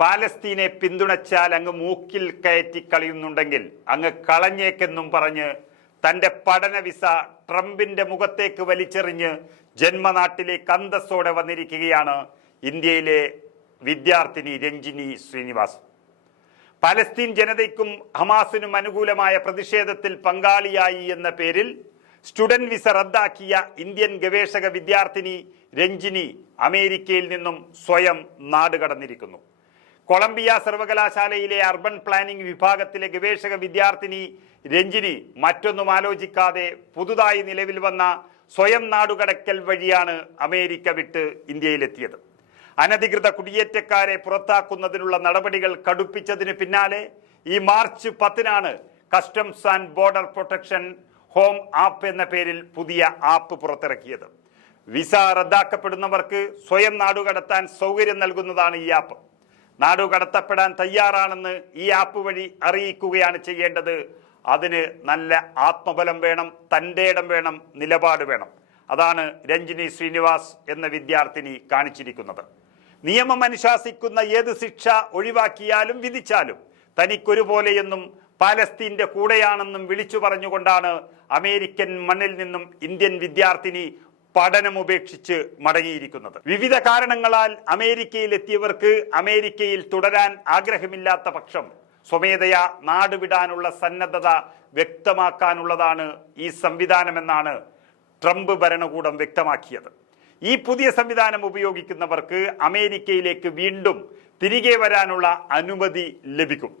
പാലസ്തീനെ പിന്തുണച്ചാൽ അങ്ങ് മൂക്കിൽ കയറ്റി കളയുന്നുണ്ടെങ്കിൽ അങ്ങ് കളഞ്ഞേക്കെന്നും പറഞ്ഞ് തന്റെ പഠന വിസ ട്രംപിന്റെ മുഖത്തേക്ക് വലിച്ചെറിഞ്ഞ് ജന്മനാട്ടിലേക്ക് അന്തസ്സോടെ വന്നിരിക്കുകയാണ് ഇന്ത്യയിലെ വിദ്യാർത്ഥിനി രഞ്ജിനി ശ്രീനിവാസ്. പലസ്തീൻ ജനതയ്ക്കും ഹമാസിനും അനുകൂലമായ പ്രതിഷേധത്തിൽ പങ്കാളിയായി എന്ന പേരിൽ സ്റ്റുഡന്റ് വിസ റദ്ദാക്കിയ ഇന്ത്യൻ ഗവേഷക വിദ്യാർത്ഥിനി രഞ്ജിനി അമേരിക്കയിൽ നിന്നും സ്വയം നാടുകടന്നിരിക്കുന്നു. കൊളംബിയ സർവകലാശാലയിലെ അർബൻ പ്ലാനിംഗ് വിഭാഗത്തിലെ ഗവേഷക വിദ്യാർത്ഥിനി രഞ്ജിനി മറ്റൊന്നും ആലോചിക്കാതെ പുതുതായി നിലവിൽ വന്ന സ്വയം നാടുകടക്കൽ വഴിയാണ് അമേരിക്ക വിട്ട് ഇന്ത്യയിലെത്തിയത്. അനധികൃത കുടിയേറ്റക്കാരെ പുറത്താക്കുന്നതിനുള്ള നടപടികൾ കടുപ്പിച്ചതിന് പിന്നാലെ ഈ മാർച്ച് 10-നാണ് customs and border protection home app എന്ന പേരിൽ പുതിയ ആപ്പ് പുറത്തിറക്കിയത്. വിസ റദ്ദാക്കപ്പെടുന്നവർക്ക് സ്വയം നാടുകടത്താൻ സൗകര്യം നൽകുന്നതാണ് ഈ ആപ്പ്. നാടുകടത്തപ്പെടാൻ തയ്യാറാണെന്ന് ഈ ആപ്പ് വഴി അറിയിക്കുകയാണ് ചെയ്യേണ്ടത്. അതിന് നല്ല ആത്മബലം വേണം, തൻ്റെ ഇടം വേണം, നിലപാട് വേണം. അതാണ് രഞ്ജിനി ശ്രീനിവാസ് എന്ന വിദ്യാർത്ഥിനി കാണിച്ചിരിക്കുന്നത്. നിയമം അനുശാസിക്കുന്ന ഏത് ശിക്ഷ ഒഴിവാക്കിയാലും വിധിച്ചാലും തനിക്കൊരുപോലെയെന്നും പാലസ്തീന്റെ കൂടെയാണെന്നും വിളിച്ചു പറഞ്ഞുകൊണ്ടാണ് അമേരിക്കൻ മണ്ണിൽ നിന്നും ഇന്ത്യൻ വിദ്യാർത്ഥിനി പഠനം ഉപേക്ഷിച്ച് മടങ്ങിയിരിക്കുന്നത്. വിവിധ കാരണങ്ങളാൽ അമേരിക്കയിൽ എത്തിയവർക്ക് അമേരിക്കയിൽ തുടരാൻ ആഗ്രഹമില്ലാത്ത പക്ഷം സ്വമേധയാ നാടുവിടാനുള്ള സന്നദ്ധത വ്യക്തമാക്കാനുള്ളതാണ് ഈ സംവിധാനമെന്നാണ് ട്രംപ് ഭരണകൂടം വ്യക്തമാക്കിയത്. ഈ പുതിയ സംവിധാനം ഉപയോഗിക്കുന്നവർക്ക് അമേരിക്കയിലേക്ക് വീണ്ടും തിരികെ വരാനുള്ള അനുമതി ലഭിക്കും.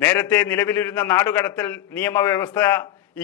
നേരത്തെ നിലവിലിരുന്ന നാടുകടത്തൽ നിയമവ്യവസ്ഥ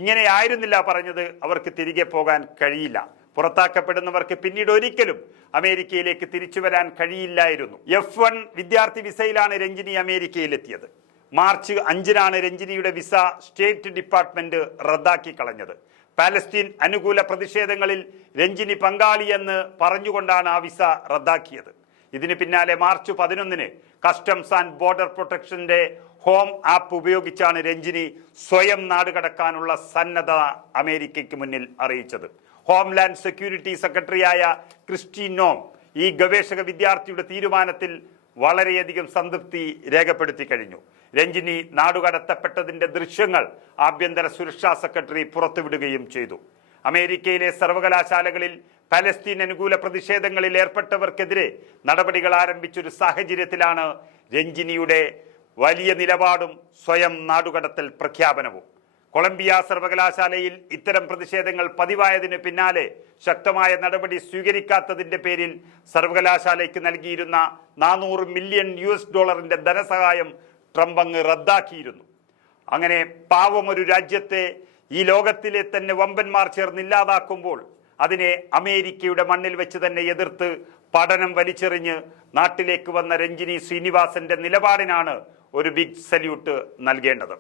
ഇങ്ങനെയായിരുന്നില്ല പറഞ്ഞത്. അവർക്ക് തിരികെ പോകാൻ കഴിയില്ല. പുറത്താക്കപ്പെടുന്നവർക്ക് പിന്നീട് ഒരിക്കലും അമേരിക്കയിലേക്ക് തിരിച്ചു വരാൻ കഴിയില്ലായിരുന്നു. F1 വിദ്യാർത്ഥി വിസയിലാണ് രഞ്ജിനി അമേരിക്കയിലെത്തിയത്. മാർച്ച് 5-നാണ് രഞ്ജിനിയുടെ വിസ സ്റ്റേറ്റ് ഡിപ്പാർട്ട്മെന്റ് റദ്ദാക്കി കളഞ്ഞത്. പാലസ്തീൻ അനുകൂല പ്രതിഷേധങ്ങളിൽ രഞ്ജിനി പങ്കാളിയെന്ന് പറഞ്ഞുകൊണ്ടാണ് ആ വിസ റദ്ദാക്കിയത്. ഇതിന് പിന്നാലെ മാർച്ച് 11-ന് കസ്റ്റംസ് ആൻഡ് ബോർഡർ പ്രൊട്ടക്ഷന്റെ ഹോം ആപ്പ് ഉപയോഗിച്ചാണ് രഞ്ജിനി സ്വയം നാടുകടക്കാനുള്ള സന്നദ്ധത അമേരിക്കയ്ക്ക് മുന്നിൽ അറിയിച്ചത്. ഹോംലാൻഡ് സെക്യൂരിറ്റി സെക്രട്ടറിയായ ക്രിസ്റ്റി നോം ഈ ഗവേഷക വിദ്യാർത്ഥിയുടെ തീരുമാനത്തിൽ വളരെയധികം സംതൃപ്തി രേഖപ്പെടുത്തി കഴിഞ്ഞു. രഞ്ജിനി നാടുകടത്തപ്പെട്ടതിന്റെ ദൃശ്യങ്ങൾ ആഭ്യന്തര സുരക്ഷാ സെക്രട്ടറി പുറത്തുവിടുകയും ചെയ്തു. അമേരിക്കയിലെ സർവകലാശാലകളിൽ പലസ്തീൻ അനുകൂല പ്രതിഷേധങ്ങളിൽ ഏർപ്പെട്ടവർക്കെതിരെ നടപടികൾ ആരംഭിച്ചൊരു സാഹചര്യത്തിലാണ് രഞ്ജിനിയുടെ വലിയ നിലപാടും സ്വയം നാടുകടത്തൽ പ്രഖ്യാപനവും. കൊളംബിയ സർവകലാശാലയിൽ ഇത്തരം പ്രതിഷേധങ്ങൾ പതിവായതിന് പിന്നാലെ ശക്തമായ നടപടി സ്വീകരിക്കാത്തതിന്റെ പേരിൽ സർവകലാശാലയ്ക്ക് നൽകിയിരുന്ന $400 മില്യൺ ധനസഹായം ട്രംപ് അങ്ങ് റദ്ദാക്കിയിരുന്നു. അങ്ങനെ പാവമൊരു രാജ്യത്തെ ഈ ലോകത്തിലെ തന്നെ വമ്പന്മാർ ചേർന്ന് ഇല്ലാതാക്കുമ്പോൾ അതിനെ അമേരിക്കയുടെ മണ്ണിൽ വെച്ച് തന്നെ എതിർത്ത് പഠനം വലിച്ചെറിഞ്ഞ് നാട്ടിലേക്ക് വന്ന രഞ്ജിനി ശ്രീനിവാസന്റെ നിലപാടിനാണ് ഒരു ബിഗ് സല്യൂട്ട് നൽകേണ്ടത്.